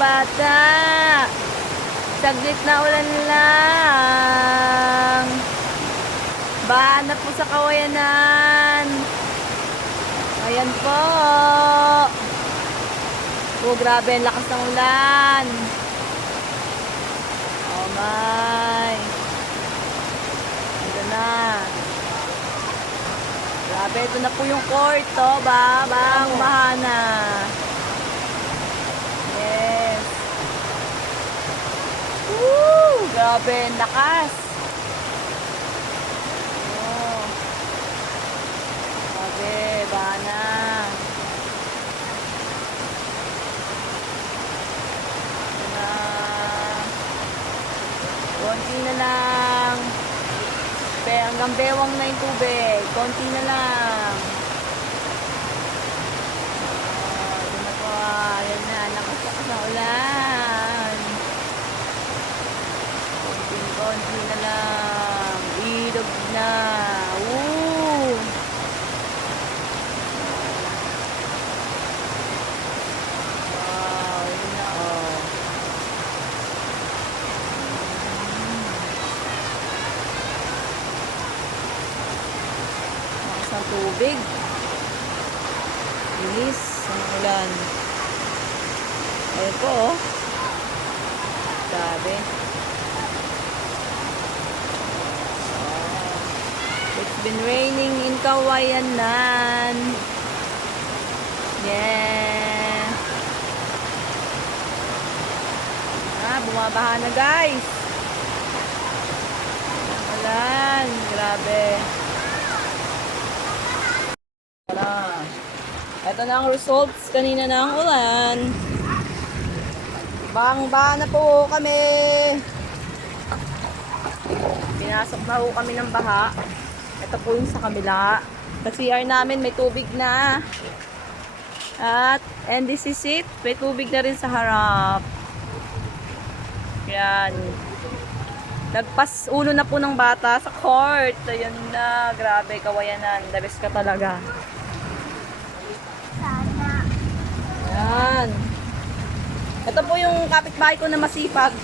bata. Saglit na ulan lang. Bahanap po sa kawayanan. Ayan po. Oh, grabe, ang lakas ng ulan. Oh my. Ito na. Grabe, ito na po yung court, to, bang bahana. Yes. Woo! Grabe, ang lakas. Oh. Grabe, bahana. Ito na. Konti na lang. Hanggang bewang na yung tubig. Konti na lang. Ito na po. Ayan na. Lakas na ulan. Konti na lang. Ilog na. Woo! Wow. Yun na oh. Ng tubig. Bilis ang ulan. Ayun po oh. Grabe. It's been raining in Kawayanan. Yeah. Bumabaha na guys. Ulan. Grabe. Ito na ang results kanina ng ulan. Bang-ba na po kami. Pinasok na po kami ng baha. Ito po yung sa kabila. Sa CR namin may tubig na. And this is it. May tubig na rin sa harap. Yan. Nagpas ulo na po ng bata sa court. Ayun na. Grabe, Kawayanan. The best ka talaga. Yan. Ito po yung kapitbahay ko na masipag.